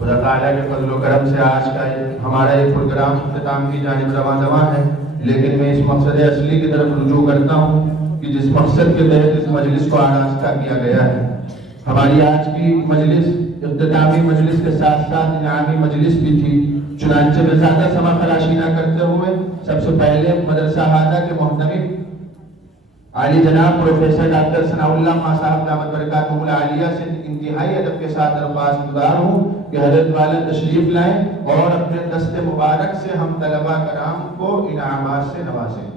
خدا تعالیٰ کے فضل و کرم سے آج کا ہمارا یہ پروگرام اختتام کی جانب رواں ہے، لیکن میں اس مقصد اصلی کی طرف رجوع کرتا ہوں کہ جس مقصد کے تحت اس مجلس کو آراستہ کیا گیا ہے۔ ہماری آج کی مجلس اختتامی مجلس کے ساتھ ساتھ انعامی مجلس بھی تھی، چنانچہ میں زیادہ سما خراشی نہ کرتے ہوئے سب سے پہلے مدرسہ ہادہ کے محتمم عالی جناب پروفیسر ڈاکٹر ثناء اللہ خان صاحب دامت برکاتہ العالیہ سے انتہائی ادب کے ساتھ درخواست گزار ہوں کہ حضرت والا تشریف لائیں اور اپنے دست مبارک سے ہم طلبہ کرام کو انعامات سے نوازیں۔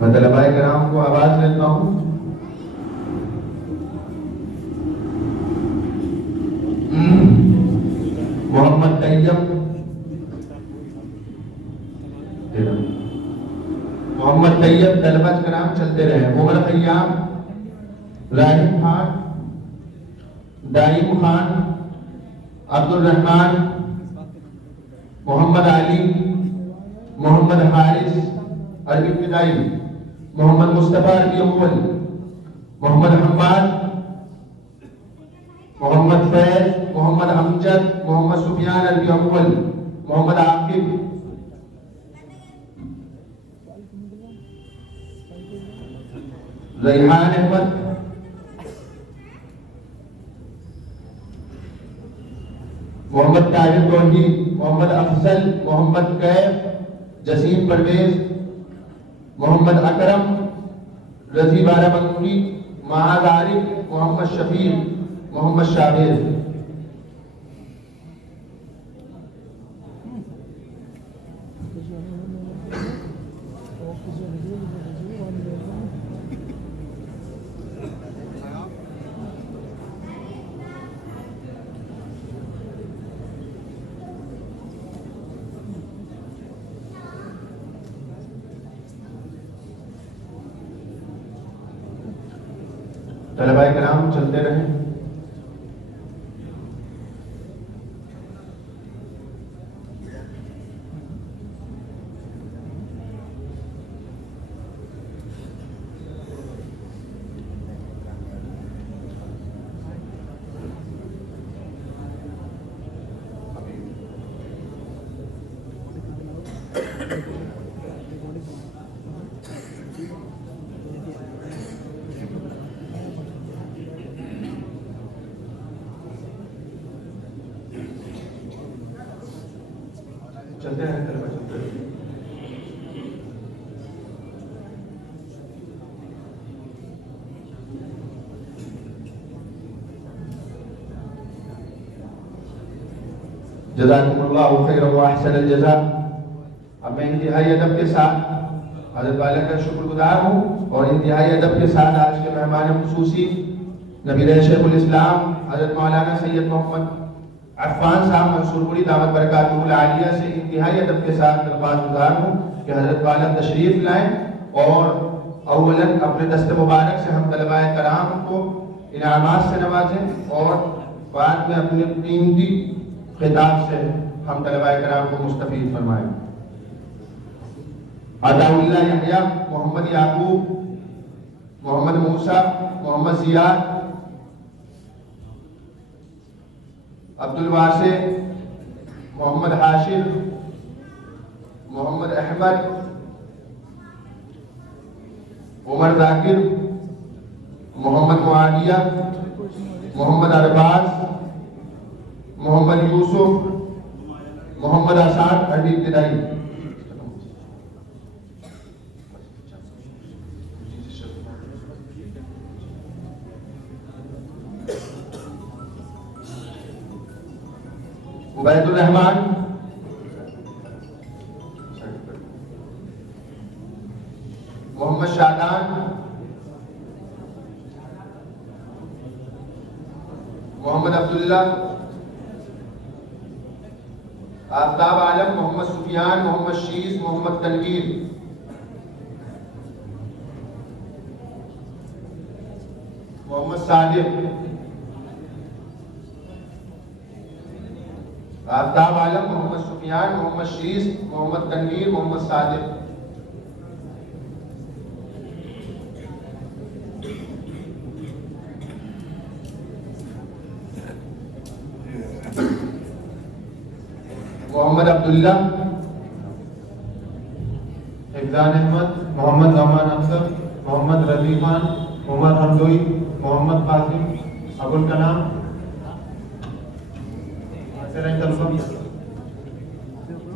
میں طلباء کرام کو آواز لیتا ہوں۔ محمد طیب، محمد طیب، طلباء کرام چلتے رہے۔ عمر خیام، راہیم خان، دائم خان، عبد الرحمن، محمد علی، محمد حارث عربی ابتدائی، محمد مصطفیٰ عربی اول، محمد حماد، محمد فیض، محمد امجد، محمد سفیان عربی اول، محمد عاقب، ریحان احمد، محمد طاہر توحید، محمد افضل، محمد کیف، جسیم پرویز، محمد اکرم، رضی بارہ بنگوری، معاذ عارف، محمد شفیق، محمد شابیر۔ طلباء کرام چلتے رہیں۔ چلتے رہیں طلباء، چلتے رہیں۔ جزاکم اللہ خیر و احسن الجزاء۔ اب میں انتہائی ادب کے ساتھ حضرت والا کا شکر گزار ہوں اور انتہائی ادب کے ساتھ آج کے مہمان خصوصی نبی شیخ الاسلام حضرت مولانا سید محمد عفان صاحب منصور پوری دامت برکاتہ العالیہ سے انتہائی ادب کے ساتھ درخواست گزار ہوں کہ حضرت والا تشریف لائیں اور اولاً اپنے دست مبارک سے ہم طلباء کرام کو انعامات سے نوازیں اور بعد میں اپنے قیمتی خطاب سے ہم طلباء کرام کو مستفید فرمائیں۔ عطا اللہ یحییٰ، محمد یعقوب، محمد موسیٰ، محمد زیاد، عبد الواسع، محمد حاشر، محمد احمد، عمر ذاکر، محمد معاویہ، محمد ارباز، محمد یوسف، محمد اسعد عربی ابتدائی۔ عبید الرحمان، محمد شادان، محمد عبداللہ، آفتاب عالم، محمد سفیان، محمد شیز، محمد تنویر، محمد صادق، آفتاب عالم، محمد سفیان، محمد شیز، محمد تنویر، محمد صادق، محمد عبداللہ، حفظان احمد، محمد زمان اختر، محمد رضی خان، عمر حمدوئی، محمد قاسم، ابو الکلام،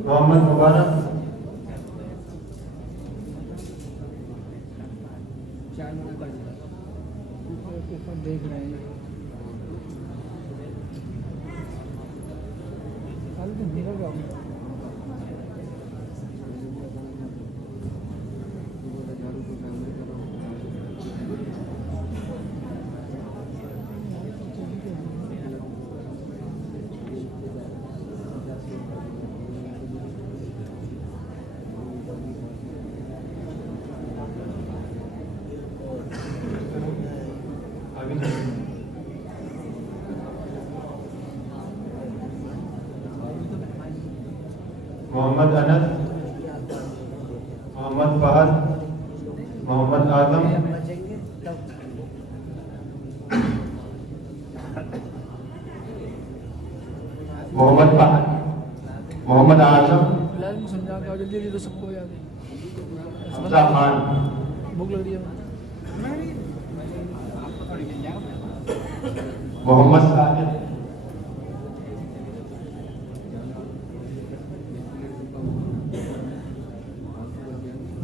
محمد مبارک، دیکھ رہے ہیں محمد انس، محمد فہد، محمد اعظم، محمد فہد، محمد اعظم، حمزہ خان، محمد صادق،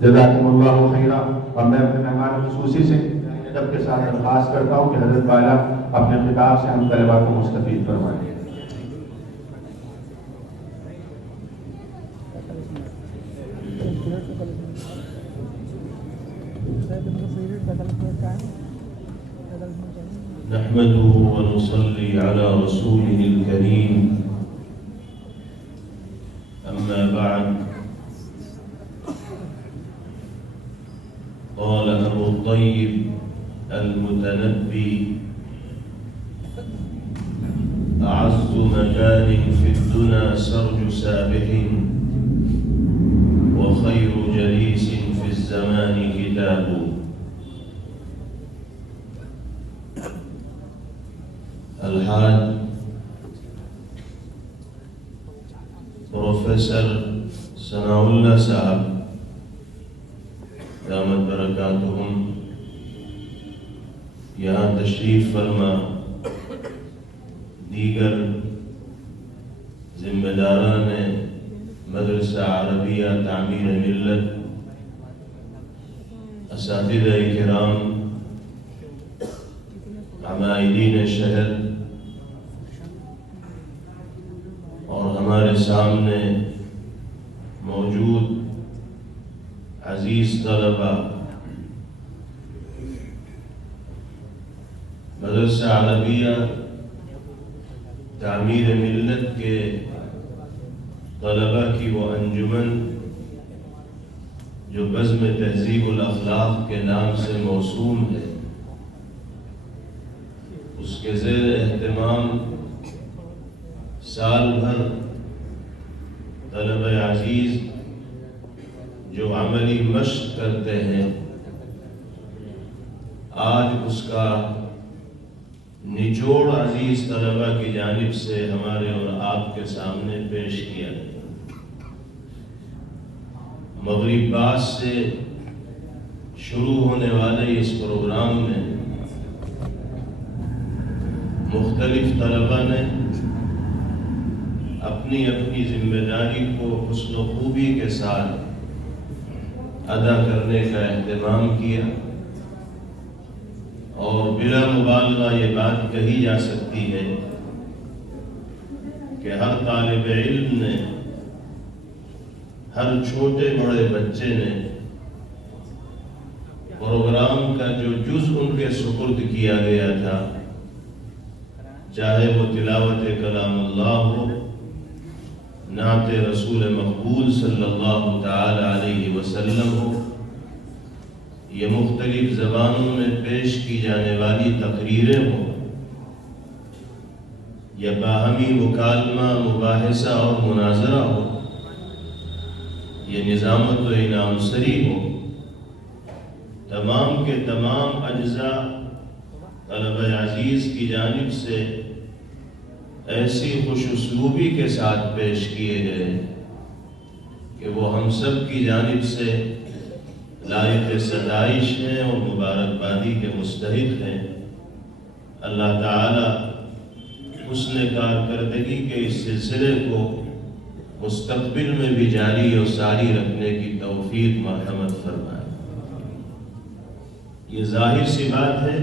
جزاکم اللہ خیرہ۔ اور میں اپنے مہمان خصوصی سے ادب کے ساتھ درخواست کرتا ہوں کہ حضرت والا اپنے خطاب سے ہم طلباء کو مستفید فرمائیں۔ نحمده ونصلي على رسوله الكريم، أما بعد، قال أبو الطيب المتنبي: أعز مكان في الدنا سرج سابح، وخير جليس في الزمان كتاب. الحاج پروفیسر ثناء اللہ صاحب دامت برکاتہم یہاں تشریف فرما، دیگر ذمہ داران مدرسہ عربیہ تعمیر ملت، اساتذہ کرام، عمائدین شہر، اور ہمارے سامنے موجود عزیز طلبہ، مدرسہ عربیہ تعمیر ملت کے طلبہ کی وہ انجمن جو بزم تہذیب الاخلاق کے نام سے موسوم ہے، اس کے زیر اہتمام سال بھر طلبہ عزیز جو عملی مشق کرتے ہیں، آج اس کا نچوڑ عزیز طلبہ کی جانب سے ہمارے اور آپ کے سامنے پیش کیا ہے۔ مغرب بعد سے شروع ہونے والے اس پروگرام میں مختلف طلبہ نے اپنی اپنی ذمہ داری کو حسن و خوبی کے ساتھ ادا کرنے کا اہتمام کیا، اور بلا مبالغہ یہ بات کہی جا سکتی ہے کہ کہ ہر طالب علم نے، ہر چھوٹے بڑے بچے نے پروگرام کا جو جز ان کے سپرد کیا گیا تھا، چاہے وہ تلاوت کلام اللہ ہو، نعت رسول مقبول صلی اللہ تعالی علیہ وسلم ہو، یہ مختلف زبانوں میں پیش کی جانے والی تقریریں ہوں، یا باہمی مکالمہ، مباحثہ اور مناظرہ ہو، یہ نظامت و انعام سری ہو، تمام کے تمام اجزاء طلبہ عزیز کی جانب سے ایسی خوش اسلوبی کے ساتھ پیش کیے گئے کہ وہ ہم سب کی جانب سے لائق ستائش ہیں اور مبارکبادی کے مستحق ہیں۔ اللہ تعالی حسن کارکردگی کے اس سلسلے کو مستقبل میں بھی جاری اور ساری رکھنے کی توفیق مرحمت فرمائے۔ یہ ظاہر سی بات ہے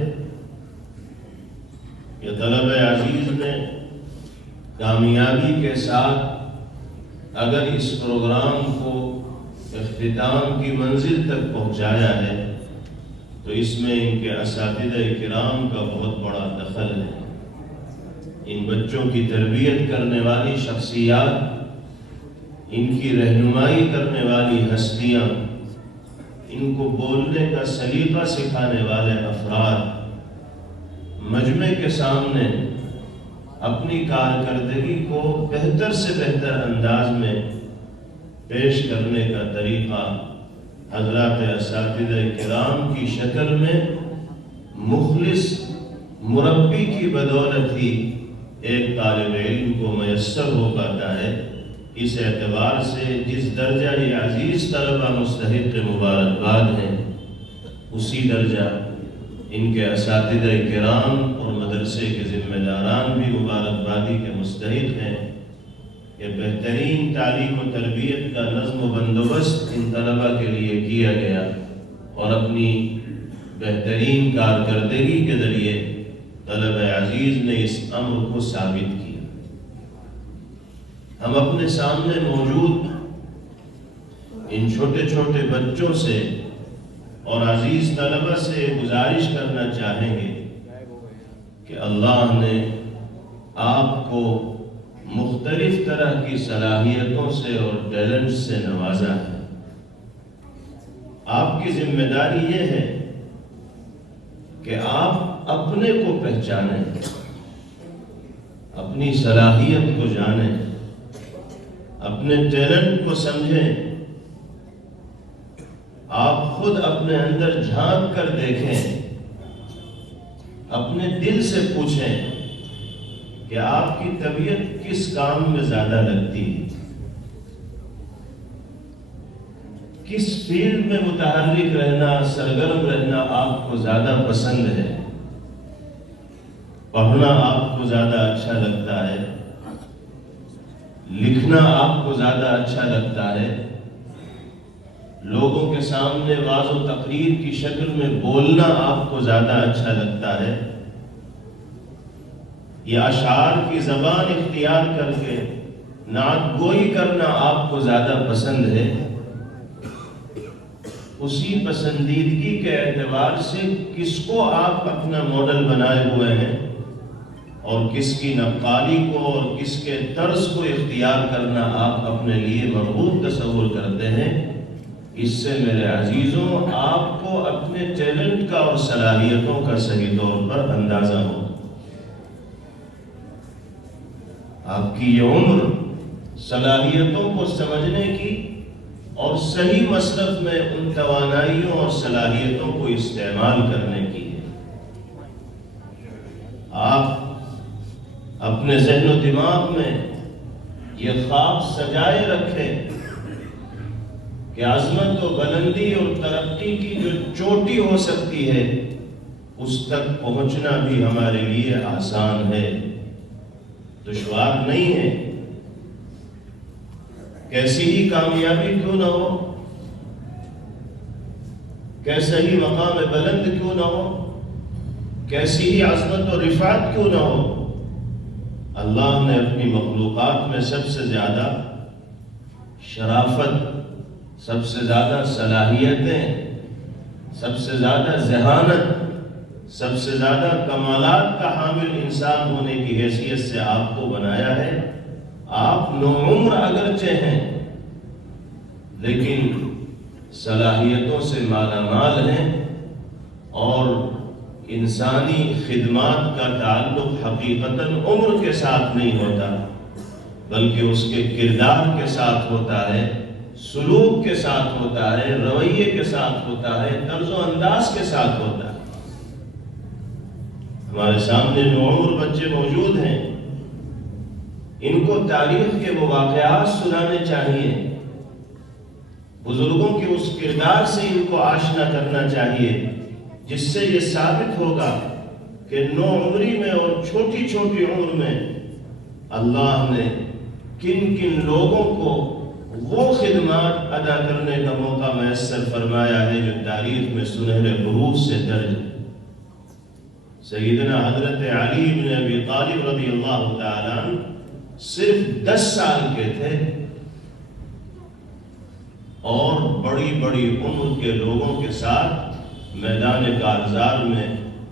کہ طلبہ عزیز نے کامیابی کے ساتھ اگر اس پروگرام کو اختتام کی منزل تک پہنچایا ہے تو اس میں ان کے اساتذہ کرام کا بہت بڑا دخل ہے۔ ان بچوں کی تربیت کرنے والی شخصیات، ان کی رہنمائی کرنے والی ہستیاں، ان کو بولنے کا سلیقہ سکھانے والے افراد مجمع کے سامنے اپنی کارکردگی کو بہتر سے بہتر انداز میں پیش کرنے کا طریقہ حضرات اساتذہ کرام کی شکل میں مخلص مربی کی بدولت ہی ایک طالب علم کو میسر ہو پاتا ہے۔ اس اعتبار سے جس درجہ یہ عزیز طلبہ مستحق مبارکباد ہیں، اسی درجہ ان کے اساتذہ کرام اور مدرسے کے ذمہ داران بھی مبارکبادی کے مستحق ہیں کہ بہترین تعلیم و تربیت کا نظم و بندوبست ان طلبہ کے لیے کیا گیا اور اپنی بہترین کارکردگی کے ذریعے طلبہ عزیز نے اس امر کو ثابت کیا۔ ہم اپنے سامنے موجود ان چھوٹے چھوٹے بچوں سے اور عزیز طلبہ سے گزارش کرنا چاہیں گے کہ اللہ نے آپ کو مختلف طرح کی صلاحیتوں سے اور ٹیلنٹ سے نوازا ہے۔ آپ کی ذمہ داری یہ ہے کہ آپ اپنے کو پہچانیں، اپنی صلاحیت کو جانیں، اپنے ٹیلنٹ کو سمجھیں، آپ خود اپنے اندر جھانک کر دیکھیں، اپنے دل سے پوچھیں کہ آپ کی طبیعت کس کام میں زیادہ لگتی ہے، کس فیلڈ میں متحرک رہنا، سرگرم رہنا آپ کو زیادہ پسند ہے، پڑھنا آپ کو زیادہ اچھا لگتا ہے، لکھنا آپ کو زیادہ اچھا لگتا ہے، لوگوں کے سامنے واعظ و تقریر کی شکل میں بولنا آپ کو زیادہ اچھا لگتا ہے، یا اشعار کی زبان اختیار کر کے نعت گوئی کرنا آپ کو زیادہ پسند ہے، اسی پسندیدگی کے اعتبار سے کس کو آپ اپنا ماڈل بنائے ہوئے ہیں اور کس کی نقالی کو اور کس کے طرز کو اختیار کرنا آپ اپنے لیے مرغوب تصور کرتے ہیں، اس سے میرے عزیزوں آپ کو اپنے ٹیلنٹ کا اور صلاحیتوں کا صحیح طور پر اندازہ ہو۔ آپ کی یہ عمر صلاحیتوں کو سمجھنے کی اور صحیح مصرف میں ان توانائیوں اور صلاحیتوں کو استعمال کرنے کی ہے۔ آپ اپنے ذہن و دماغ میں یہ خواب سجائے رکھیں کہ عظمت و بلندی اور ترقی کی جو چوٹی ہو سکتی ہے اس تک پہنچنا بھی ہمارے لیے آسان ہے، دشوار نہیں ہے۔ کیسی ہی کامیابی کیوں نہ ہو، کیسا ہی مقام بلند کیوں نہ ہو، کیسی ہی عظمت و رفعت کیوں نہ ہو، اللہ نے اپنی مخلوقات میں سب سے زیادہ شرافت، سب سے زیادہ صلاحیتیں، سب سے زیادہ ذہانت، سب سے زیادہ کمالات کا حامل انسان ہونے کی حیثیت سے آپ کو بنایا ہے۔ آپ نوعمر اگرچہ ہیں لیکن صلاحیتوں سے مالا مال ہیں، اور انسانی خدمات کا تعلق حقیقتاً عمر کے ساتھ نہیں ہوتا بلکہ اس کے کردار کے ساتھ ہوتا ہے، سلوک کے ساتھ ہوتا ہے، رویے کے ساتھ ہوتا ہے، طرز و انداز کے ساتھ ہوتا ہے۔ ہمارے سامنے نوعمر بچے موجود ہیں، ان کو تاریخ کے وہ واقعات سنانے چاہیے، بزرگوں کے اس کردار سے ان کو آشنا کرنا چاہیے جس سے یہ ثابت ہوگا کہ نوعمری میں اور چھوٹی چھوٹی عمر میں اللہ نے کن کن لوگوں کو وہ خدمات ادا کرنے کا موقع میسر فرمایا ہے جو تاریخ میں سنہرے حروف سے درج ہے۔ سیدنا حضرت علی بن ابی طالب رضی اللہ تعالیٰ عنہ صرف 10 سال کے تھے اور بڑی بڑی عمر کے لوگوں کے ساتھ میدان کارزار میں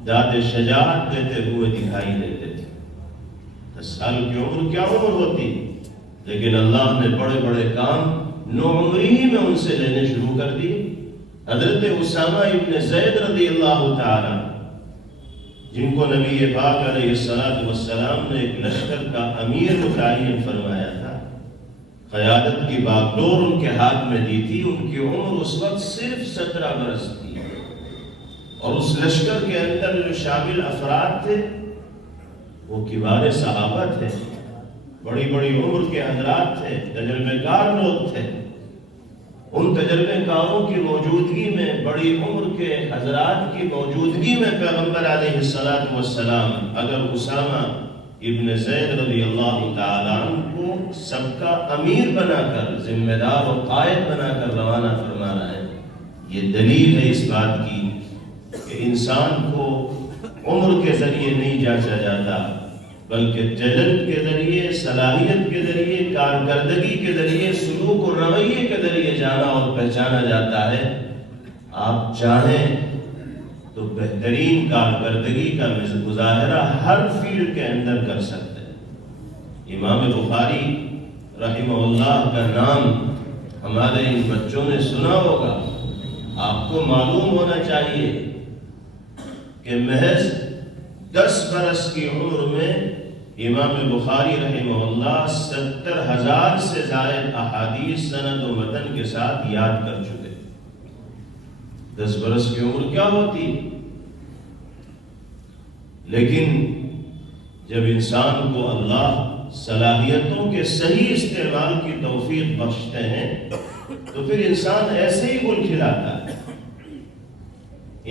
داد شجاعت دیتے ہوئے دکھائی دیتے تھے۔ 10 سال کی عمر کیا عمر ہوتی، لیکن اللہ نے بڑے بڑے کام نوعمری ہی میں ان سے لینے شروع کر دیے۔ حضرت اسامہ ابن زید رضی اللہ تعالی جن کو نبی پاک علیہ السلام نے ایک لشکر کا امیر متعین فرمایا تھا، قیادت کی باگڈور ان کے ہاتھ میں دی تھی، ان کی عمر اس وقت صرف 17 برس تھی، اور اس لشکر کے اندر جو شامل افراد تھے وہ کبار صحابہ تھے، بڑی بڑی عمر کے حضرات تھے، تجربے کار لوگ تھے۔ ان تجربے کاروں کی موجودگی میں، بڑی عمر کے حضرات کی موجودگی میں پیغمبر علیہ السلام اگر اسامہ ابن زید رضی اللہ تعالیٰ عنہ کو سب کا امیر بنا کر، ذمہ دار و قائد بنا کر روانہ فرما رہا ہے، یہ دلیل ہے اس بات کی کہ انسان کو عمر کے ذریعے نہیں جانچا جاتا بلکہ ٹیلنٹ کے ذریعے، صلاحیت کے ذریعے، کارکردگی کے ذریعے، سلوک و رویے کے ذریعے جانا اور پہچانا جاتا ہے۔ آپ چاہیں تو بہترین کارکردگی کا مظاہرہ ہر فیلڈ کے اندر کر سکتے ہیں۔ امام بخاری رحمہ اللہ کا نام ہمارے ان بچوں نے سنا ہوگا، آپ کو معلوم ہونا چاہیے کہ محض 10 برس کی عمر میں امام بخاری رحمہ اللہ 70,000 سے زائد احادیث سند و متن کے ساتھ یاد کر چکے۔ 10 برس کی عمر کیا ہوتی، لیکن جب انسان کو اللہ صلاحیتوں کے صحیح استعمال کی توفیق بخشتے ہیں تو پھر انسان ایسے ہی گل کھلاتا ہے۔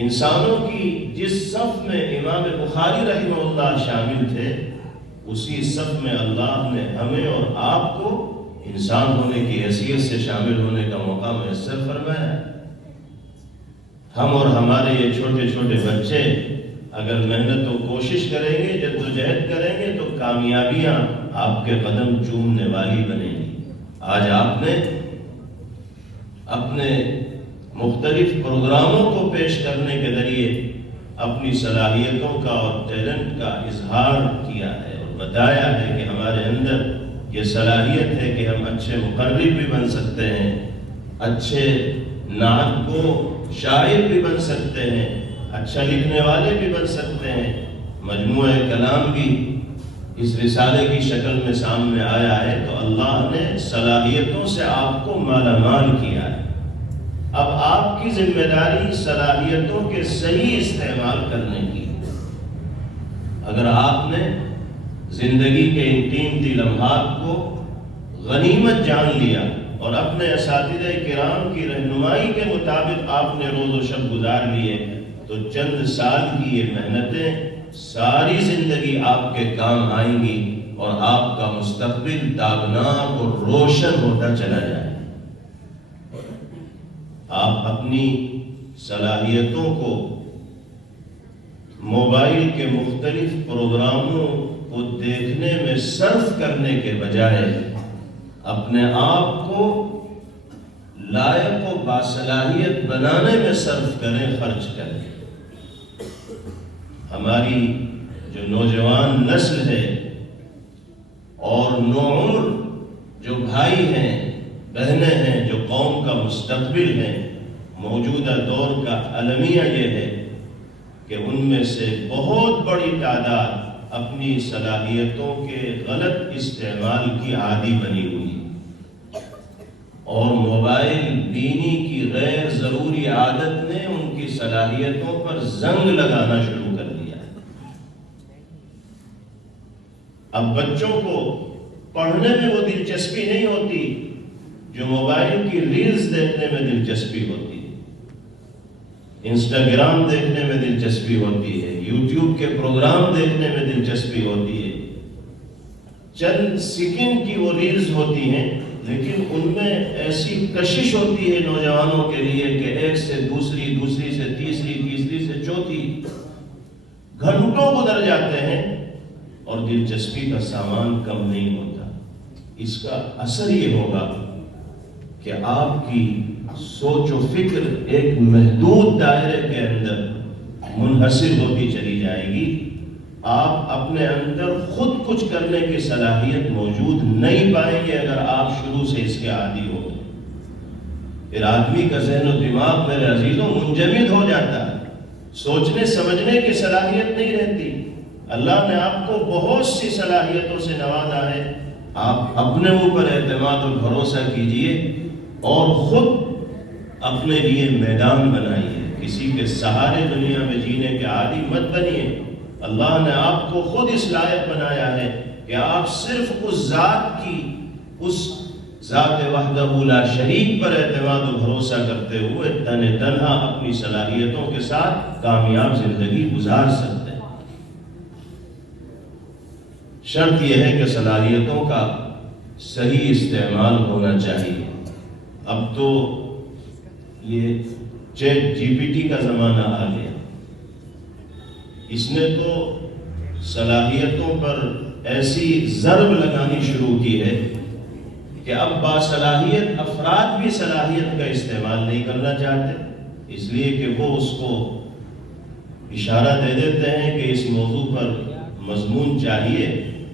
انسانوں کی جس صف میں امام بخاری رحمہ اللہ شامل تھے، اسی صف میں اللہ نے ہمیں اور آپ کو انسان ہونے کی حیثیت سے شامل ہونے کا موقع میسر فرمایا ہے۔ ہم اور ہمارے یہ چھوٹے چھوٹے بچے اگر محنت و کوشش کریں گے، جدوجہد کریں گے تو کامیابیاں آپ کے قدم چومنے والی بنیں گی۔ آج آپ نے اپنے مختلف پروگراموں کو پیش کرنے کے ذریعے اپنی صلاحیتوں کا اور ٹیلنٹ کا اظہار کیا ہے اور بتایا ہے کہ ہمارے اندر یہ صلاحیت ہے کہ ہم اچھے مقرر بھی بن سکتے ہیں، اچھے نعت کو شاعر بھی بن سکتے ہیں، اچھا لکھنے والے بھی بن سکتے ہیں۔ مجموعہ کلام بھی اس رسالے کی شکل میں سامنے آیا ہے، تو اللہ نے صلاحیتوں سے آپ کو مالا مال کیا ہے۔ اب آپ کی ذمہ داری صلاحیتوں کے صحیح استعمال کرنے کی۔ اگر آپ نے زندگی کے ان قیمتی لمحات کو غنیمت جان لیا اور اپنے اساتذہ کرام کی رہنمائی کے مطابق آپ نے روز و شب گزار لیے، تو چند سال کی یہ محنتیں ساری زندگی آپ کے کام آئیں گی اور آپ کا مستقبل تابناک اور روشن ہوتا چلا جائے۔ آپ اپنی صلاحیتوں کو موبائل کے مختلف پروگراموں کو دیکھنے میں صرف کرنے کے بجائے اپنے آپ کو لائق و باصلاحیت بنانے میں صرف کریں، خرچ کریں۔ ہماری جو نوجوان نسل ہے اور نوعمر جو بھائی ہیں، بہنیں ہیں، جو قوم کا مستقبل ہیں، موجودہ دور کا المیہ یہ ہے کہ ان میں سے بہت بڑی تعداد اپنی صلاحیتوں کے غلط استعمال کی عادی بنی ہوئی، اور موبائل بینی کی غیر ضروری عادت نے ان کی صلاحیتوں پر زنگ لگانا شروع کر دیا۔ اب بچوں کو پڑھنے میں وہ دلچسپی نہیں ہوتی جو موبائل کی ریلز دیکھنے میں دلچسپی ہوتی ہے، انسٹاگرام دیکھنے میں دلچسپی ہوتی ہے، یوٹیوب کے پروگرام دیکھنے میں دلچسپی ہوتی ہے۔ چند سیکنڈ کی وہ ریلز ہوتی ہیں، لیکن ان میں ایسی کشش ہوتی ہے نوجوانوں کے لیے کہ ایک سے دوسری، دوسری سے تیسری، تیسری سے چوتھی، گھنٹوں گزر جاتے ہیں اور دلچسپی کا سامان کم نہیں ہوتا۔ اس کا اثر یہ ہوگا کہ آپ کی سوچ و فکر ایک محدود دائرے کے اندر منحصر ہوتی چلی جائے گی۔ آپ اپنے اندر خود کچھ کرنے کی صلاحیت موجود نہیں پائیں گے اگر آپ شروع سے اس کے عادی ہو گئے۔ پھر آدمی کا ذہن و دماغ میرے عزیزوں منجمد ہو جاتا ہے، سوچنے سمجھنے کی صلاحیت نہیں رہتی۔ اللہ نے آپ کو بہت سی صلاحیتوں سے نوازا ہے، آپ اپنے اوپر اعتماد اور بھروسہ کیجئے اور خود اپنے لیے میدان بنائیے، کسی کے سہارے دنیا میں جینے کے عادی مت بنیے۔ اللہ نے آپ کو خود اس لائق بنایا ہے کہ آپ صرف اس ذات کی، اس ذات وحدہ لا شریک پر اعتماد و بھروسہ کرتے ہوئے تنہا اپنی صلاحیتوں کے ساتھ کامیاب زندگی گزار سکتے ہیں۔ شرط یہ ہے کہ صلاحیتوں کا صحیح استعمال ہونا چاہیے۔ اب تو یہ چیٹ جی پی ٹی کا زمانہ آ گیا، اس نے تو صلاحیتوں پر ایسی ضرب لگانی شروع کی ہے کہ اب باصلاحیت افراد بھی صلاحیت کا استعمال نہیں کرنا چاہتے، اس لیے کہ وہ اس کو اشارہ دے دیتے ہیں کہ اس موضوع پر مضمون چاہیے،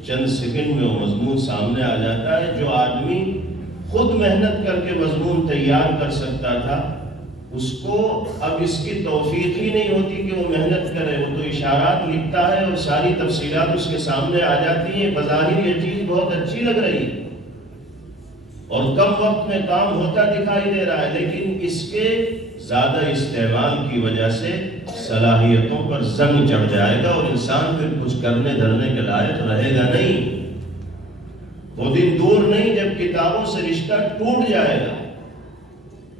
چند سیکنڈ میں وہ مضمون سامنے آ جاتا ہے۔ جو آدمی خود محنت کر کے مضمون تیار کر سکتا تھا، اس کو اب اس کی توفیق ہی نہیں ہوتی کہ وہ محنت کرے، وہ تو اشارات لکھتا ہے اور ساری تفصیلات اس کے سامنے آ جاتی ہیں۔ بظاہر یہ چیز بہت اچھی لگ رہی ہے اور کم وقت میں کام ہوتا دکھائی دے رہا ہے، لیکن اس کے زیادہ استعمال کی وجہ سے صلاحیتوں پر زنگ چڑھ جائے گا اور انسان پھر کچھ کرنے دھرنے کے لائق رہے گا نہیں۔ وہ دن دور نہیں جب کتابوں سے رشتہ ٹوٹ جائے گا۔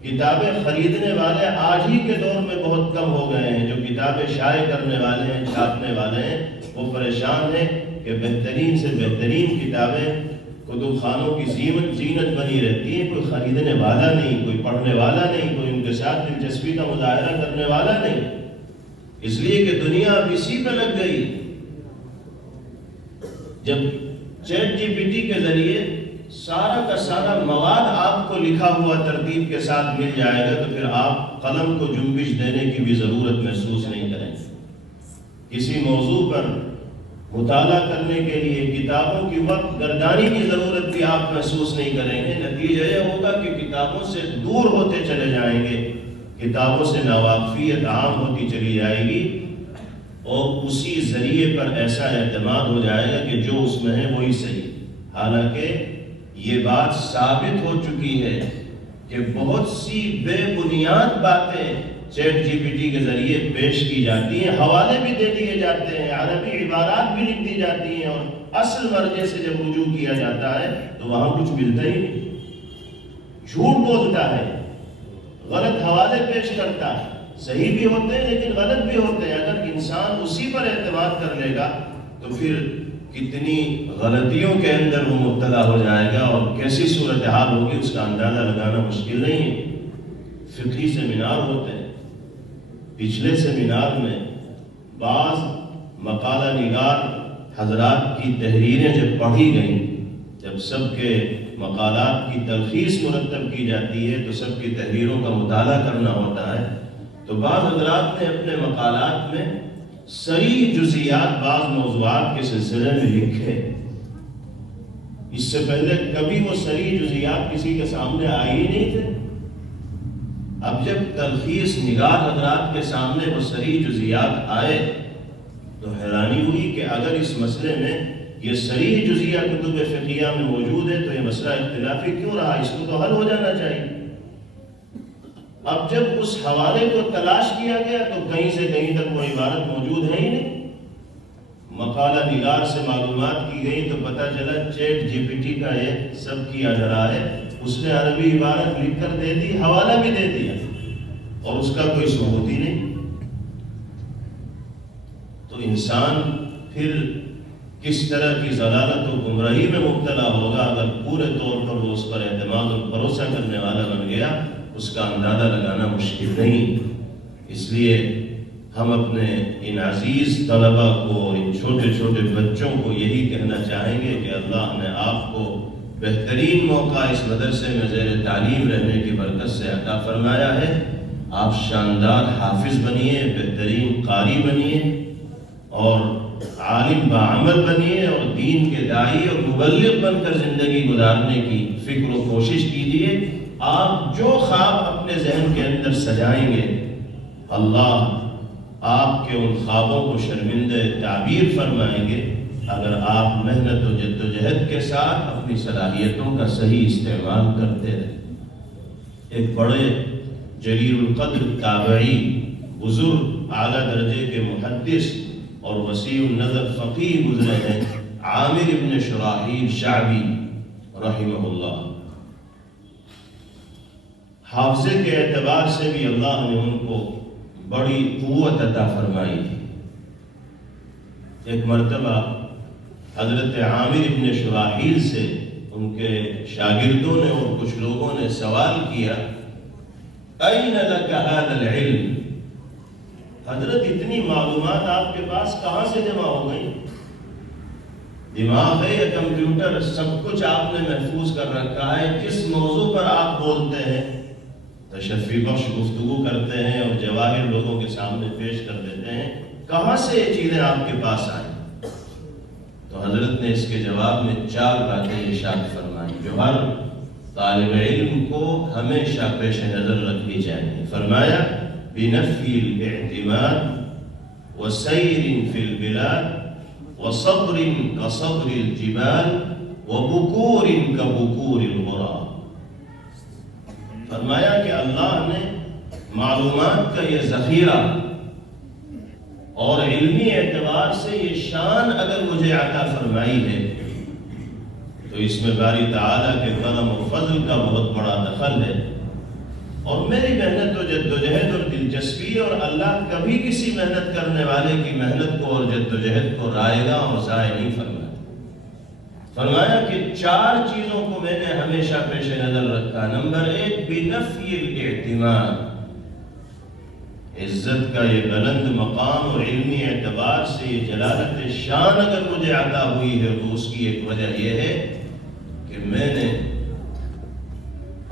کتابیں خریدنے والے آج ہی کے دور میں بہت کم ہو گئے ہیں، جو کتابیں شائع کرنے والے ہیں، چھاپنے والے ہیں، وہ پریشان ہیں کہ بہترین سے بہترین کتابیں کتب خانوں کی زینت بنی رہتی ہے، کوئی خریدنے والا نہیں، کوئی پڑھنے والا نہیں، کوئی ان کے ساتھ دلچسپی کا مظاہرہ کرنے والا نہیں، اس لیے کہ دنیا اب اسی پہ لگ گئی۔ جب چیٹ جی پی ٹی کے ذریعے سارا کا سارا مواد آپ کو لکھا ہوا ترتیب کے ساتھ مل جائے گا تو پھر آپ قلم کو جنبش دینے کی بھی ضرورت محسوس نہیں کریں گے۔ کسی موضوع پر مطالعہ کرنے کے لیے کتابوں کی وقت گردانی کی ضرورت بھی آپ محسوس نہیں کریں گے۔ نتیجہ یہ ہوگا کہ کتابوں سے دور ہوتے چلے جائیں گے، کتابوں سے ناواقفیت عام ہوتی چلی جائے گی اور اسی ذریعے پر ایسا اعتماد ہو جائے گا کہ جو اس میں ہے وہی صحیح۔ حالانکہ یہ بات ثابت ہو چکی ہے کہ بہت سی بے بنیاد باتیں چیٹ جی پی ٹی کے ذریعے پیش کی جاتی ہیں، حوالے بھی دے دیے جاتے ہیں، عربی عبارات بھی لکھ دی جاتی ہیں، اور اصل مرجع سے جب رجوع کیا جاتا ہے تو وہاں کچھ ملتا ہی نہیں، جھوٹ بولتا ہے، غلط حوالے پیش کرتا ہے، صحیح بھی ہوتے ہیں لیکن غلط بھی ہوتے ہیں۔ اگر انسان اسی پر اعتماد کر لے گا تو پھر کتنی غلطیوں کے اندر وہ مبتلا ہو جائے گا اور کیسی صورتحال ہوگی اس کا اندازہ لگانا مشکل نہیں ہے۔ فقہی سیمینار ہوتے ہیں، پچھلے سیمینار میں بعض مقالہ نگار حضرات کی تحریریں جب پڑھی گئیں، جب سب کے مقالات کی تلخیص مرتب کی جاتی ہے تو سب کی تحریروں کا مطالعہ کرنا ہوتا ہے، تو بعض حضرات نے اپنے مقالات میں صریح جزئیات بعض موضوعات کے سلسلے میں لکھے۔ اس سے پہلے کبھی وہ صریح جزئیات کسی کے سامنے آئے ہی نہیں تھے۔ اب جب تلخیص نگار حضرات کے سامنے وہ صریح جزئیات آئے تو حیرانی ہوئی کہ اگر اس مسئلے میں یہ صریح جزیہ کتب فقہیہ میں موجود ہے تو یہ مسئلہ اختلافی کیوں رہا؟ اس کو تو حل ہو جانا چاہیے۔ اب جب اس حوالے کو تلاش کیا گیا تو کہیں سے کہیں تک وہ عبارت موجود ہے ہی نہیں۔ مقالہ نگار سے معلومات کی گئی تو پتہ چلا چیٹ جی پی ٹی کا یہ سب کیا جا رہا ہے، اس نے عربی عبارت لکھ کر دے دی، حوالہ بھی دے دیا اور اس کا کوئی ثبوت ہی نہیں۔ تو انسان پھر کس طرح کی ضلالت و گمراہی میں مبتلا ہوگا اگر پورے طور پر وہ اس پر اعتماد اور بھروسہ کرنے والا بن گیا، اس کا اندازہ لگانا مشکل نہیں۔ اس لیے ہم اپنے ان عزیز طلبہ کو اور ان چھوٹے چھوٹے بچوں کو یہی کہنا چاہیں گے کہ اللہ نے آپ کو بہترین موقع اس مدرسے میں زیر تعلیم رہنے کی برکت سے عطا فرمایا ہے۔ آپ شاندار حافظ بنیے، بہترین قاری بنیے اور عالم بعمل بنیے اور دین کے داعی اور مبلغ بن کر زندگی گزارنے کی فکر و کوشش کیجیے۔ آپ جو خواب اپنے ذہن کے اندر سجائیں گے، اللہ آپ کے ان خوابوں کو شرمندہ تعبیر فرمائیں گے اگر آپ محنت و جد و جہد کے ساتھ اپنی صلاحیتوں کا صحیح استعمال کرتے رہیں۔ ایک بڑے جلیل القدر تابعی، بزرگ اعلیٰ درجے کے محدث اور وسیع النظر فقیہ گزرے ہیں، عامر ابن شراحیل شعبی رحمہ اللہ۔ حافظے کے اعتبار سے بھی اللہ نے ان کو بڑی قوت عطا فرمائی تھی۔ ایک مرتبہ حضرت عامر ابن شراحیل سے ان کے شاگردوں نے اور کچھ لوگوں نے سوال کیا، اَيْنَ لَكَ هَذَا الْعِلْمِ، حضرت اتنی معلومات آپ کے پاس کہاں سے جمع ہو گئی؟ دماغ ہے یا کمپیوٹر، سب کچھ آپ نے محفوظ کر رکھا ہے، جس موضوع پر آپ بولتے ہیں تشفی بخش گفتگو کرتے ہیں اور جواہر لوگوں کے سامنے پیش کر دیتے ہیں، کہاں سے یہ چیزیں آپ کے پاس آئیں؟ تو حضرت نے اس کے جواب میں 4 باتیں ارشاد فرمائی جو ہر طالب علم کو ہمیشہ پیش نظر رکھنی چاہیے۔ فرمایا بِنَفْيِ الْاِعْتِمَادِ وَسَيْرٍ فِي الْبِلَادِ وَصَبْرٍ كَصَبْرِ الْجِبَالِ وَبُكُورٍ كَبُكُورِ الْغُرَابِ۔ فرمایا کہ اللہ نے معلومات کا یہ ذخیرہ اور علمی اعتبار سے یہ شان اگر مجھے عطا فرمائی ہے تو اس میں باری تعالیٰ کے کرم و فضل کا بہت بڑا دخل ہے، اور میری محنت و جد و جہد اور دلچسپی، اور اللہ کبھی کسی محنت کرنے والے کی محنت کو اور جد و جہد کو رائے گا اور ضائع نہیں فرمایا۔ فرمایا کہ 4 چیزوں کو میں نے ہمیشہ پیش نظر رکھا۔ نمبر 1 بِنَفْيِ الْاِعْتِمَادِ، عزت کا یہ بلند مقام اور علمی اعتبار سے یہ جلالت شان اگر مجھے عطا ہوئی ہے تو اس کی ایک وجہ یہ ہے کہ میں نے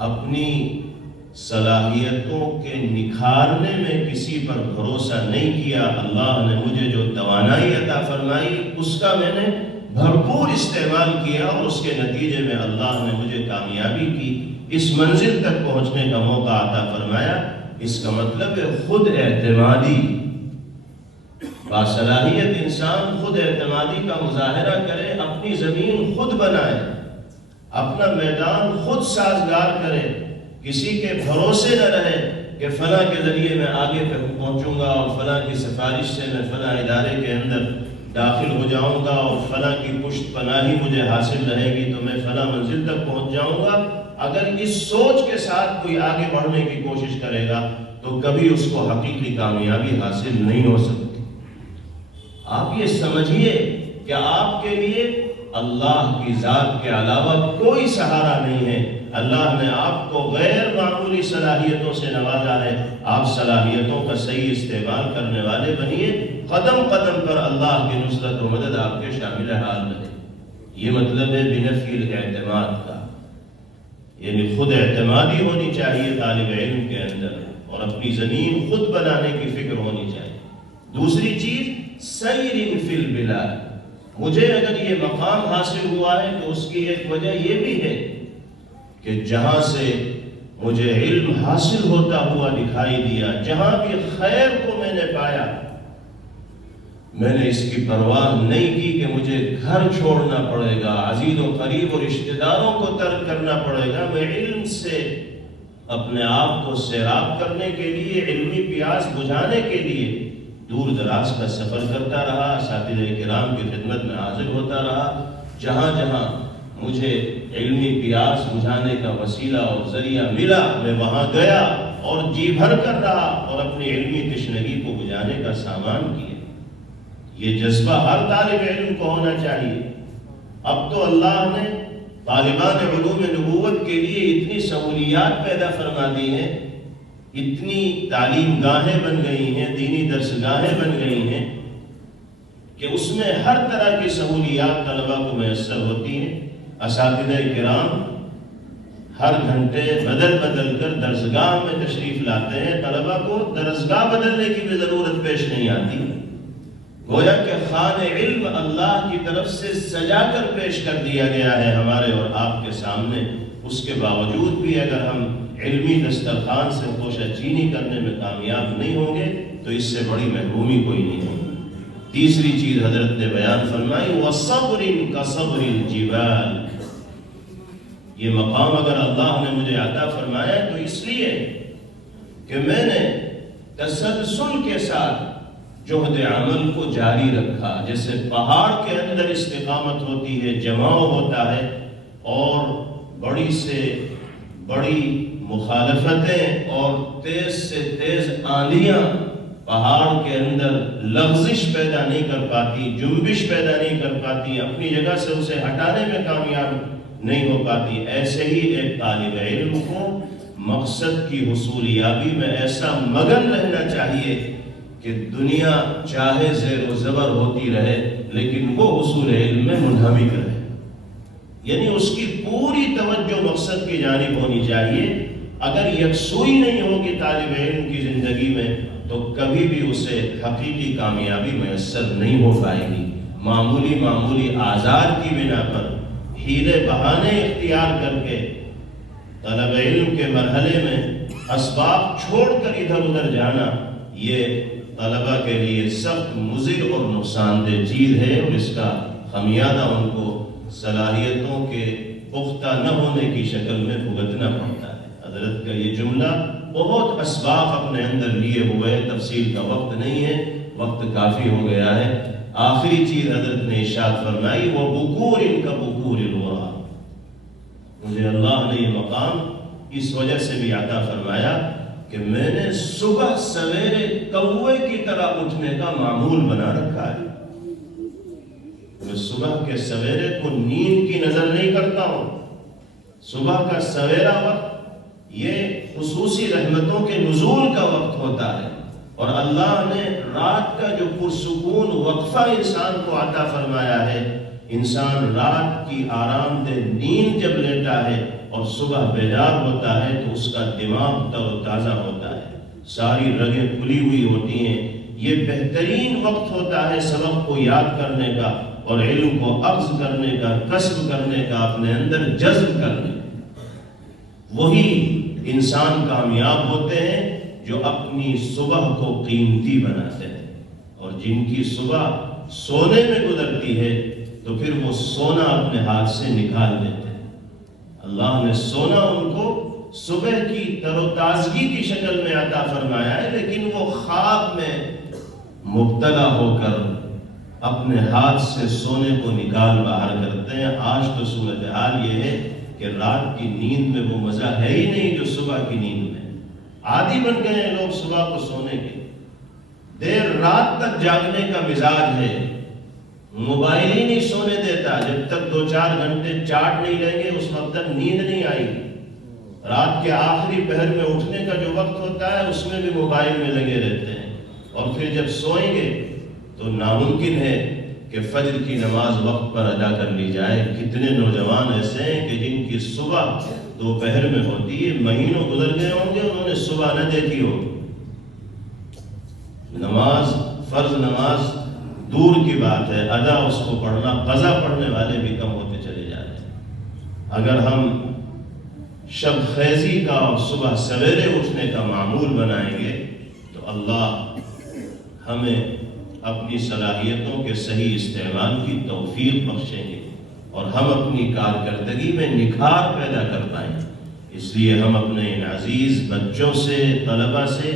اپنی صلاحیتوں کے نکھارنے میں کسی پر بھروسہ نہیں کیا۔ اللہ نے مجھے جو توانائی عطا فرمائی اس کا میں نے بھرپور استعمال کیا اور اس کے نتیجے میں اللہ نے مجھے کامیابی کی، اس منزل تک پہنچنے کا موقع عطا فرمایا۔ اس کا مطلب ہے خود اعتمادی، باصلاحیت انسان خود اعتمادی کا مظاہرہ کرے، اپنی زمین خود بنائے، اپنا میدان خود سازگار کرے، کسی کے بھروسے نہ رہے کہ فلاں کے ذریعے میں آگے پہنچوں گا اور فلاں کی سفارش سے میں فلاں ادارے کے اندر داخل ہو جاؤں گا اور فلاں کی پشت پناہی مجھے حاصل رہے گی تو میں فلاں منزل تک پہنچ جاؤں گا۔ اگر اس سوچ کے ساتھ کوئی آگے بڑھنے کی کوشش کرے گا تو کبھی اس کو حقیقی کامیابی حاصل نہیں ہو سکتی۔ آپ یہ سمجھیے کہ آپ کے لیے اللہ کی ذات کے علاوہ کوئی سہارا نہیں ہے۔ اللہ نے آپ کو غیر معمولی صلاحیتوں سے نوازا ہے، آپ صلاحیتوں کا صحیح استعمال کرنے والے بنیے، قدم قدم پر اللہ کی نصرت و مدد آپ کے شامل حال رہے۔ یہ مطلب ہے بنفی الاعتماد کا، یعنی خود اعتمادی ہونی چاہیے طالب علم کے اندر، اور اپنی زمین خود بنانے کی فکر ہونی چاہیے۔ دوسری چیز سیر فی البلاد، مجھے اگر یہ مقام حاصل ہوا ہے تو اس کی ایک وجہ یہ بھی ہے کہ جہاں سے مجھے علم حاصل ہوتا ہوا دکھائی دیا، جہاں بھی خیر کو میں نے پایا، میں نے اس کی پرواہ نہیں کی کہ مجھے گھر چھوڑنا پڑے گا، عزیز و قریب اور رشتہ داروں کو ترک کرنا پڑے گا۔ میں علم سے اپنے آپ کو سیراب کرنے کے لیے، علمی پیاس بجھانے کے لیے دور دراز کا سفر کرتا رہا، اساتذہ کرام کی خدمت میں حاضر ہوتا رہا، جہاں جہاں مجھے علمی پیاس بجھانے کا وسیلہ اور ذریعہ ملا میں وہاں گیا اور جی بھر کر رہا اور اپنی علمی تشنگی کو بجھانے کا سامان کیا۔ یہ جذبہ ہر طالب علم کو ہونا چاہیے۔ اب تو اللہ نے طالبان علوم نبوت کے لیے اتنی سہولیات پیدا فرما دی ہیں، اتنی تعلیم گاہیں بن گئی ہیں، دینی درس گاہیں بن گئی ہیں کہ اس میں ہر طرح کی سہولیات طلبہ کو میسر ہوتی ہیں۔ اساتذہ کرام ہر گھنٹے بدل بدل کر درسگاہ میں تشریف لاتے ہیں، طلبہ کو درسگاہ بدلنے کی بھی ضرورت پیش نہیں آتی، گویا کہ خان علم اللہ کی طرف سے سجا کر پیش کر دیا گیا ہے ہمارے اور آپ کے سامنے۔ اس کے باوجود بھی اگر ہم علمی دسترخوان سے خوشہ چینی کرنے میں کامیاب نہیں ہوں گے تو اس سے بڑی محرومی کوئی نہیں ہوگی۔ تیسری چیز حضرت نے بیان فرمائی، وَصَبْرٍ كَصَبْرِ الْجِبَالِ، یہ مقام اگر اللہ نے مجھے عطا فرمایا تو اس لیے کہ میں نے تسلسل کے ساتھ جہد عمل کو جاری رکھا۔ جیسے پہاڑ کے اندر استقامت ہوتی ہے، جماؤ ہوتا ہے، اور بڑی سے بڑی مخالفتیں اور تیز سے تیز آندیاں پہاڑ کے اندر لغزش پیدا نہیں کر پاتی، جنبش پیدا نہیں کر پاتی، اپنی جگہ سے اسے ہٹانے میں کامیاب نہیں ہو پاتی۔ ایسے ہی ایک طالب علم کو مقصد کی حصولیابی میں ایسا مگن رہنا چاہیے کہ دنیا چاہے زیر و زبر ہوتی رہے لیکن وہ حصول علم میں منہمک رہے، یعنی اس کی پوری توجہ مقصد کی جانب ہونی چاہیے۔ اگر یکسوئی نہیں ہوگی طالب علم کی زندگی میں تو کبھی بھی اسے حقیقی کامیابی میسر نہیں ہو پائے گی۔ معمولی آزار کی بنا پر ہیلے بہانے اختیار کر کے طلب علم کے مرحلے میں اسباب چھوڑ کر ادھر ادھر جانا، یہ طلبہ کے لیے سخت مضر اور نقصان دہ چیز ہے، اور اس کا خمیازہ ان کو صلاحیتوں کے پختہ نہ ہونے کی شکل میں بھگتنا پڑتا ہے۔ حضرت کا یہ جملہ بہت اسباق اپنے اندر لیے ہوئے، تفصیل کا وقت نہیں ہے، وقت کافی ہو گیا ہے۔ آخری چیز حضرت نے ارشاد فرمائی، وہ بکور ان کا بکور الورا، مجھے اللہ نے یہ مقام اس وجہ سے بھی عطا فرمایا کہ میں نے صبح سویرے کوے کی طرح اٹھنے کا معمول بنا رکھا ہے۔ میں صبح کے سویرے کو نیند کی نظر نہیں کرتا ہوں۔ صبح کا سویرا وقت یہ خصوصی رحمتوں کے نزول کا وقت ہوتا ہے، اور اللہ نے رات کا جو پرسکون وقفہ انسان کو عطا فرمایا ہے، انسان رات کی آرام دہ نیند جب لیتا ہے اور صبح بیدار ہوتا ہے تو اس کا دماغ تر و تازہ ہوتا ہے، ساری رگیں کھلی ہوئی ہوتی ہیں۔ یہ بہترین وقت ہوتا ہے سبق کو یاد کرنے کا اور علم کو اخذ کرنے کا، کسب کرنے کا، اپنے اندر جذب کرنے کا۔ وہی انسان کامیاب ہوتے ہیں جو اپنی صبح کو قیمتی بناتے ہیں، اور جن کی صبح سونے میں گزرتی ہے تو پھر وہ سونا اپنے ہاتھ سے نکال دیتے ہیں۔ اللہ نے سونا ان کو صبح کی تر و تازگی کی شکل میں عطا فرمایا ہے، لیکن وہ خواب میں مبتلا ہو کر اپنے ہاتھ سے سونے کو نکال باہر کرتے ہیں۔ آج تو صورتحال یہ ہے کہ رات کی نیند میں وہ مزہ ہے ہی نہیں جو صبح کی نیند میں۔ عادی بن گئے ہیں لوگ صبح کو سونے کے، دیر رات تک جاگنے کا مزاج ہے، موبائل ہی نہیں سونے دیتا، جب تک 2-4 گھنٹے چاٹ نہیں لیں گے اس وقت تک نیند نہیں آئے گی۔ رات کے آخری پہر میں اٹھنے کا جو وقت ہوتا ہے اس میں بھی موبائل میں لگے رہتے ہیں، اور پھر جب سوئیں گے تو ناممکن ہے کہ فجر کی نماز وقت پر ادا کر لی جائے۔ کتنے نوجوان ایسے ہیں کہ جن کی صبح دوپہر میں ہوتی ہے، مہینوں گزر گئے ہوں گے انہوں نے صبح نہ دیکھی ہو۔ نماز، فرض نماز دور کی بات ہے، ادا اس کو پڑھنا، قضا پڑھنے والے بھی کم ہوتے چلے جاتے ہیں۔ اگر ہم شب خیزی کا اور صبح سویرے اٹھنے کا معمول بنائیں گے تو اللہ ہمیں اپنی صلاحیتوں کے صحیح استعمال کی توفیق بخشیں گے اور ہم اپنی کارکردگی میں نکھار پیدا کر پائیں۔ اس لیے ہم اپنے ان عزیز بچوں سے، طلبہ سے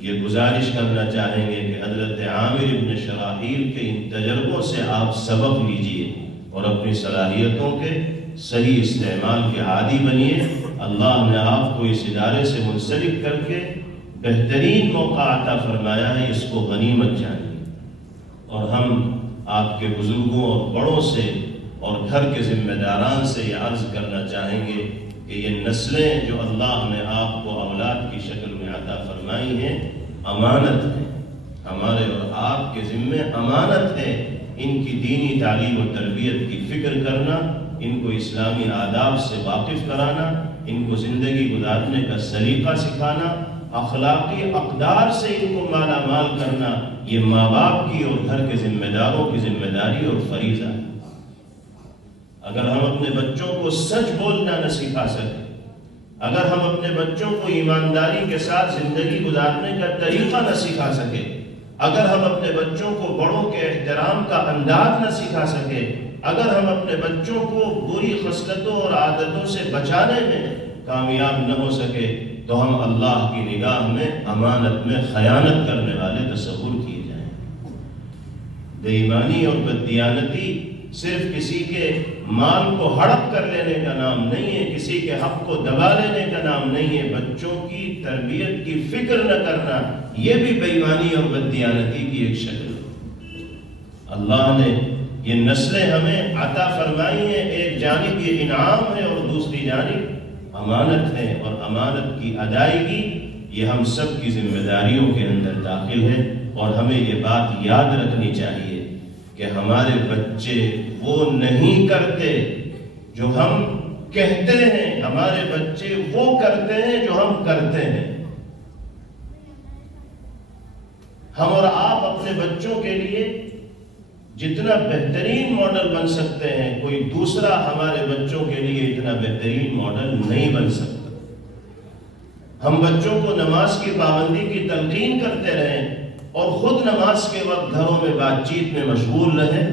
یہ گزارش کرنا چاہیں گے کہ حضرت عامر ابن شراحیل کے ان تجربوں سے آپ سبق لیجئے اور اپنی صلاحیتوں کے صحیح استعمال کے عادی بنیے۔ اللہ نے آپ کو اس ادارے سے منسلک کر کے بہترین موقع عطا فرمایا ہے، اس کو غنیمت جانیے۔ اور ہم آپ کے بزرگوں اور بڑوں سے اور گھر کے ذمہ داران سے یہ عرض کرنا چاہیں گے کہ یہ نسلیں جو اللہ نے آپ کو اولاد کی شکل میں عطا فرمائی ہیں، امانت ہے، ہمارے اور آپ کے ذمے امانت ہے۔ ان کی دینی تعلیم و تربیت کی فکر کرنا، ان کو اسلامی آداب سے واقف کرانا، ان کو زندگی گزارنے کا سلیقہ سکھانا، اخلاقی اقدار سے ان کو مالا مال کرنا، یہ ماں باپ کی اور گھر کے ذمہ داروں کی ذمہ داری اور فریضہ ہے۔ اگر ہم اپنے بچوں کو سچ بولنا نہ سکھا سکیں، اگر ہم اپنے بچوں کو ایمانداری کے ساتھ زندگی گزارنے کا طریقہ نہ سکھا سکے، اگر ہم اپنے بچوں کو بڑوں کے احترام کا انداز نہ سکھا سکے، اگر ہم اپنے بچوں کو بری خصلتوں اور عادتوں سے بچانے میں کامیاب نہ ہو سکے تو ہم اللہ کی نگاہ میں امانت میں خیانت کرنے والے تصور کیے جائیں۔ بے ایمانی اور بددیانتی صرف کسی کے مال کو ہڑپ کر لینے کا نام نہیں ہے، کسی کے حق کو دبا لینے کا نام نہیں ہے۔ بچوں کی تربیت کی فکر نہ کرنا یہ بھی بے ایمانی اور بددیانتی کی ایک شکل ہے۔ اللہ نے یہ نسلیں ہمیں عطا فرمائی ہیں، ایک جانب یہ انعام ہے اور دوسری جانب امانت ہے، اور امانت کی ادائیگی یہ ہم سب کی ذمہ داریوں کے اندر داخل ہے۔ اور ہمیں یہ بات یاد رکھنی چاہیے کہ ہمارے بچے وہ نہیں کرتے جو ہم کہتے ہیں، ہمارے بچے وہ کرتے ہیں جو ہم کرتے ہیں۔ ہم اور آپ اپنے بچوں کے لیے جتنا بہترین ماڈل بن سکتے ہیں، کوئی دوسرا ہمارے بچوں کے لیے اتنا بہترین ماڈل نہیں بن سکتا۔ ہم بچوں کو نماز کی پابندی کی تلقین کرتے رہیں اور خود نماز کے وقت گھروں میں بات چیت میں مشغول رہیں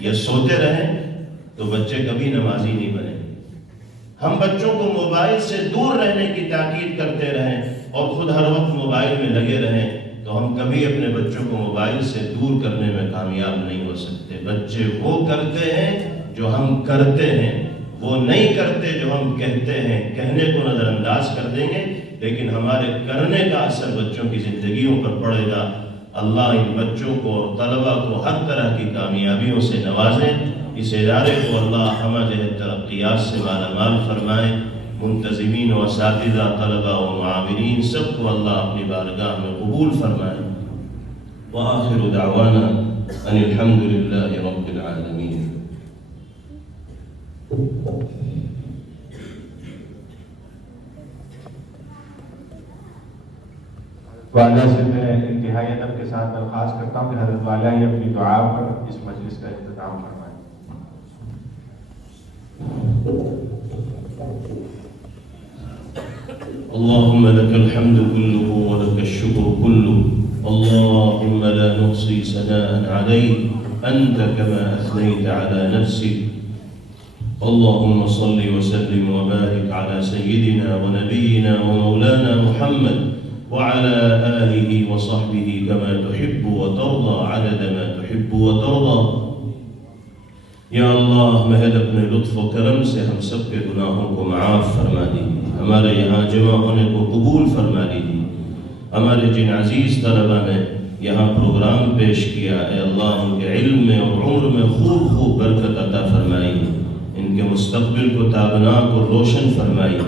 یا سوتے رہیں تو بچے کبھی نمازی نہیں بنے۔ ہم بچوں کو موبائل سے دور رہنے کی تاکید کرتے رہیں اور خود ہر وقت موبائل میں لگے رہیں تو ہم کبھی اپنے بچوں کو موبائل سے دور کرنے میں کامیاب نہیں ہو سکتے۔ بچے وہ کرتے ہیں جو ہم کرتے ہیں، وہ نہیں کرتے جو ہم کہتے ہیں۔ کہنے کو نظر انداز کر دیں گے لیکن ہمارے کرنے کا اثر بچوں کی زندگیوں پر پڑے گا۔ اللہ ان بچوں کو اور طلبہ کو ہر طرح کی کامیابیوں سے نوازیں۔ اس ادارے کو اللہ ہمہ جہت ترقیات سے مالا مال فرمائیں۔ منتظمین و اساتذہ، طلبہ و معاونین سب کو اللہ اپنی بارگاہ میں قبول فرمائیں۔ وآخر دعوانا ان الحمد للہ رب العالمین۔ والا سے میں انتہائی ادب کے ساتھ درخواست کرتا ہوں کہ حضرت والا یہ اپنی دعا پر اس مجلس کا اختتام فرمائیں۔ اللهم لك الحمد كله ولك الشكر كله، اللهم لا نحصي ثناء عليك أنت كما أثنيت على نفسك، اللهم صل وسلم وبارك على سيدنا ونبينا ومولانا محمد وعلى آله وصحبه كما تحب وترضى عدد ما تحب وترضى۔ یا اللہ محض اپنے لطف و کرم سے ہم سب کے گناہوں کو معاف فرما دیجیے، ہمارے یہاں جمع ہونے کو قبول فرما دیجیے۔ ہمارے جن عزیز طلبہ نے یہاں پروگرام پیش کیا، اے اللہ ان کے علم میں اور عمر میں خوب خوب برکت عطا فرمائی، ان کے مستقبل کو تابناک اور روشن فرمائی،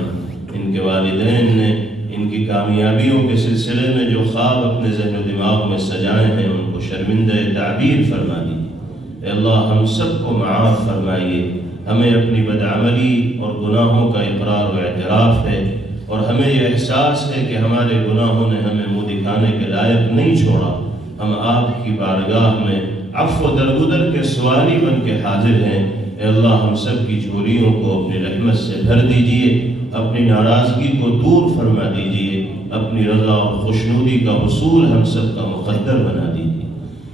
ان کے والدین نے ان کی کامیابیوں کے سلسلے میں جو خواب اپنے ذہن و دماغ میں سجائے ہیں ان کو شرمندہ تعبیر فرما دیجیے۔ اے اللہ ہم سب کو معاف فرمائیے، ہمیں اپنی بدعملی اور گناہوں کا اقرار و اعتراف ہے، اور ہمیں یہ احساس ہے کہ ہمارے گناہوں نے ہمیں منہ دکھانے کے لائق نہیں چھوڑا۔ ہم آپ کی بارگاہ میں عفو و درگزر کے سوالی بن کے حاضر ہیں۔ اے اللہ ہم سب کی جھولیوں کو اپنی رحمت سے بھر دیجئے، اپنی ناراضگی کو دور فرما دیجئے، اپنی رضا اور خوشنودی کا حصول ہم سب کا مقدر بنا دیجئے۔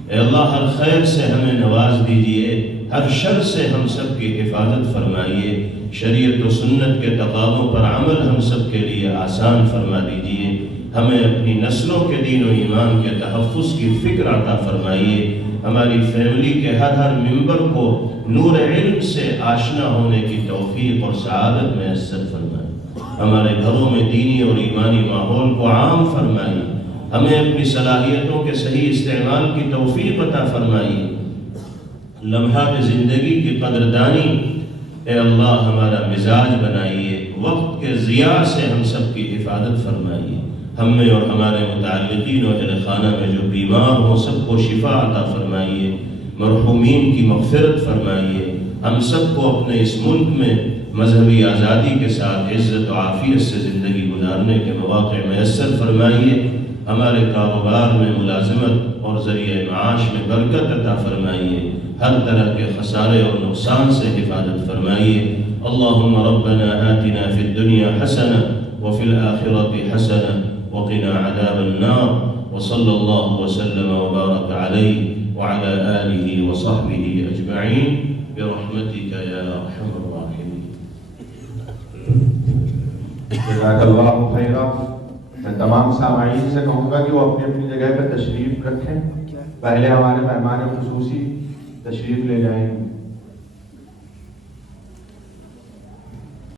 اے اللہ ہر خیر سے ہمیں نواز دیجئے، ہر شر سے ہم سب کی حفاظت فرمائیے، شریعت و سنت کے تقاضوں پر عمل ہم سب کے لیے آسان فرما دیجئے، ہمیں اپنی نسلوں کے دین و ایمان کے تحفظ کی فکر عطا فرمائیے، ہماری فیملی کے ہر ممبر کو نور علم سے آشنا ہونے کی توفیق اور سعادت میسر فرمائیے، ہمارے گھروں میں دینی اور ایمانی ماحول کو عام فرمائیے، ہمیں اپنی صلاحیتوں کے صحیح استعمال کی توفیق عطا فرمائیے، لمحات زندگی کی قدردانی اے اللہ ہمارا مزاج بنائیے، وقت کے ضیاع سے ہم سب کی حفاظت فرمائیے، ہم میں اور ہمارے متعلقین و اہل خانہ میں جو بیمار ہوں سب کو شفا عطا فرمائیے، مرحومین کی مغفرت فرمائیے، ہم سب کو اپنے اس ملک میں مذہبی آزادی کے ساتھ عزت و عافیت سے زندگی گزارنے کے مواقع میسر فرمائیے، ہمارے کاروبار میں ملازمت اور ذریعہ معاش میں برکت عطا فرمائیے، ہر طرح کے خسارے اور نقصان سے حفاظت فرمائیے۔ اللہم ربنا آتنا فی الدنیا حسنہ وفی الآخرۃ حسنہ وقنا عذاب النار، وصلی اللہ وسلم وبارک علیہ وعلى آلہ وصحبہ اجمعین برحمتک یا ارحم الراحمین۔ جزاک اللہ خیرا۔ میں تمام سامعین سے کہوں گا کہ وہ اپنی اپنی جگہ پر تشریف رکھیں، پہلے ہمارے مہمان خصوصی تشریف لے جائیں۔